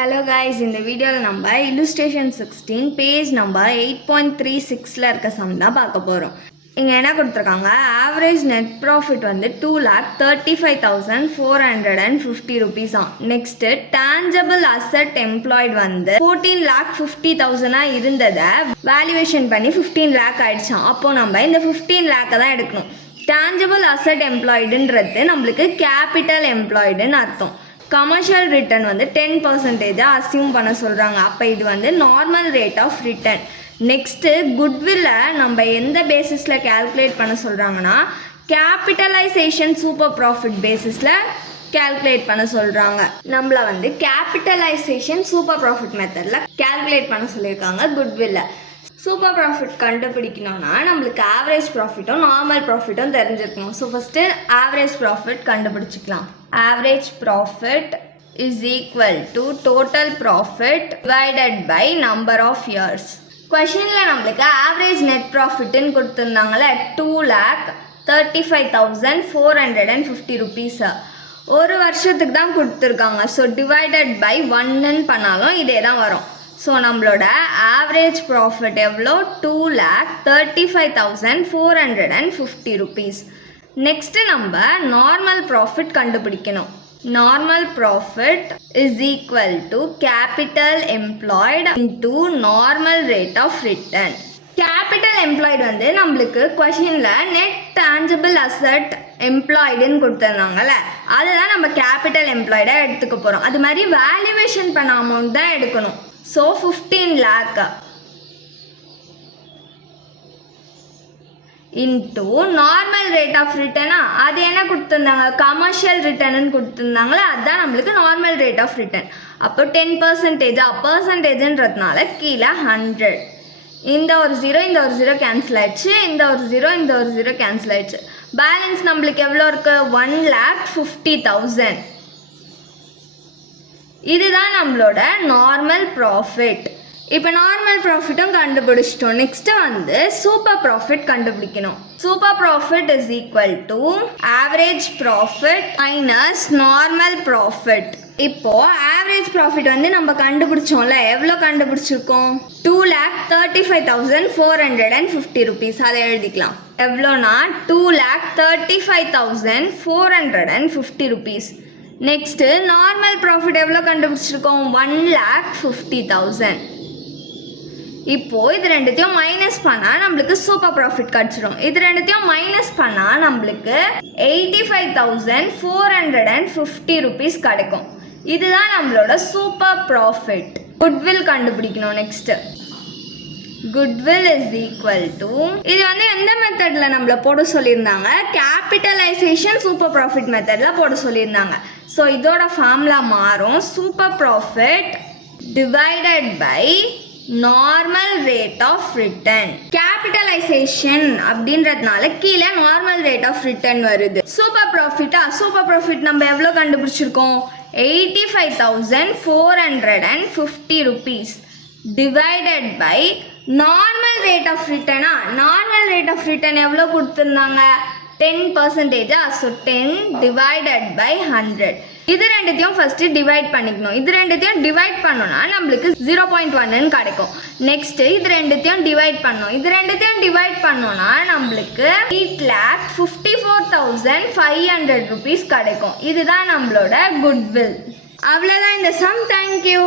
Hello guys, in the video நம்ம illustration 16 page number 8.36ல இருக்க sum தான் பார்க்க போறோம். இங்க என்ன கொடுத்திருக்காங்க, average net profit வந்து 2,35,450 rupees ஆம். Next tangible asset employed வந்து 14,50,000 இருந்ததை valuation பண்ணி 15 lakh ஆயிடுச்சாம். அப்போ நம்ம இந்த 15 lakh தான் எடுக்கணும். tangible asset employedன்றது நம்மளுக்கு capital employedன்னு அர்த்தம். கமர்ஷியல் ரிட்டர்ன் வந்து 10% அசியூம் பண்ண சொல்கிறாங்க. அப்போ இது வந்து normal rate of return. Next குட்வில்லை நம்ம எந்த பேசிஸில் கேல்குலேட் பண்ண சொல்கிறாங்கன்னா, கேபிட்டலைசேஷன் சூப்பர் ப்ராஃபிட் பேசிஸில் கேல்குலேட் பண்ண சொல்கிறாங்க. நம்மளை வந்து கேபிட்டலைசேஷன் சூப்பர் ப்ராஃபிட் மெத்தடில் கேல்குலேட் பண்ண சொல்லியிருக்காங்க குட்வில்லை. சூப்பர் ப்ராஃபிட் கண்டுபிடிக்கணும்னா நம்மளுக்கு ஆவரேஜ் ப்ராஃபிட்டும் நார்மல் ப்ராஃபிட்டும் தெரிஞ்சிருக்கணும். ஸோ ஃபஸ்ட்டு ஆவரேஜ் ப்ராஃபிட் கண்டுபிடிச்சிக்கலாம். Average profit is equal to total profit divided by number of years. கொஷினில் நம்மளுக்கு ஆவரேஜ் நெட் ப்ராஃபிட்டுன்னு கொடுத்துருந்தாங்களே 2,35,450 rupees. ஒரு வருஷத்துக்கு தான் கொடுத்துருக்காங்க. ஸோ டிவைடட் பை 1ன்னு பண்ணாலும் இதே தான் வரும். ஸோ நம்மளோட ஆவரேஜ் ப்ராஃபிட் எவ்வளோ, 2,35,450 rupees. நெக்ஸ்ட்டு நம்ம நார்மல் ப்ராஃபிட் கண்டுபிடிக்கணும். Normal profit is equal to capital employed into normal rate of return. Capital employed வந்து நம்மளுக்கு கொஷினில் நெட் டான்ஜிபிள் அசட் எம்ப்ளாய்டுன்னு கொடுத்துருந்தாங்கல்ல, அதுதான் நம்ம கேபிட்டல் எம்ப்ளாய்டாக எடுத்துக்க போகிறோம். அது மாதிரி வேல்யூவேஷன் பண்ண அமௌண்ட் தான் எடுக்கணும். So 15 lakh into normal rate of ரிட்டர்னா அது என்ன கொடுத்துருந்தாங்க, கமர்ஷியல் ரிட்டர்ன்னு கொடுத்துருந்தாங்களே, அதுதான் நம்மளுக்கு நார்மல் ரேட் ஆஃப் ரிட்டர்ன். அப்போ 10% பர்சன்டேஜ்ன்றதுனால கீழே 100. இந்த ஒரு 0 இந்த ஒரு 0 கேன்சல் ஆயிடுச்சு, இந்த ஒரு 0 இந்த ஒரு 0 கேன்சல் ஆயிடுச்சு. பேலன்ஸ் நம்மளுக்கு எவ்வளோ இருக்குது, 1,50,000. இதுதான் நம்மளோட நார்மல் ப்ராஃபிட். இப்போ நார்மல் ப்ராஃபிட்டும் கண்டுபிடிச்சிட்டோம். நெக்ஸ்ட்டு வந்து சூப்பர் ப்ராஃபிட் கண்டுபிடிக்கணும். Super profit is equal to average profit minus normal profit. இப்போது ஆவரேஜ் ப்ராஃபிட் வந்து நம்ம கண்டுபிடிச்சோம்ல, எவ்வளோ கண்டுபிடிச்சிருக்கோம், 2,35,450 rupees. அதை எழுதிக்கலாம். எவ்வளோனா 2,35,450 rupees. நெக்ஸ்ட்டு நார்மல் ப்ராஃபிட் எவ்வளோ கண்டுபிடிச்சிருக்கோம், 1,50,000. இப்போது இது ரெண்டுத்தையும் மைனஸ் பண்ணால் நம்மளுக்கு சூப்பர் ப்ராஃபிட் கிடச்சிடும். இது ரெண்டுத்தையும் மைனஸ் பண்ணால் நம்மளுக்கு 85,450 rupees கிடைக்கும். இதுதான் நம்மளோட சூப்பர் ப்ராஃபிட். குட்வில் கண்டுபிடிக்கணும். Next goodwill is equal to, இது வந்து எந்த மெத்தடில் நம்மளை போட சொல்லியிருந்தாங்க, கேபிட்டலைசேஷன் சூப்பர் ப்ராஃபிட் மெத்தடில் போட சொல்லியிருந்தாங்க. ஸோ இதோட ஃபார்முலா மாறும், super profit divided by normal rate of return. Capitalisation அப்படின்றதுனால கீழே நார்மல் ரேட் ஆஃப் ரிட்டர்ன் வருது. சூப்பர் ப்ராஃபிட் நம்ம எவ்வளோ கண்டுபிடிச்சிருக்கோம், 85,450 rupees divided by normal rate of ரிட்டர்னா, நார்மல் ரேட் ஆஃப் ரிட்டர்ன் எவ்வளோ கொடுத்துருந்தாங்க, 10%. So 10 divided by 100. இது ரெண்டுத்தையும் ஃபஸ்ட்டு டிவைட் பண்ணிக்கணும். இது ரெண்டுத்தையும் டிவைட் பண்ணோன்னா நம்மளுக்கு 0.1ன்னு கிடைக்கும். நெக்ஸ்ட்டு இது ரெண்டுத்தையும் டிவைட் பண்ணோம். இது ரெண்டுத்தையும் டிவைட் பண்ணோன்னா நம்மளுக்கு 8,54,500 rupees கிடைக்கும். இதுதான் நம்மளோட குட்வில். அவ்வளோதான் இந்த சம். தேங்க்யூ.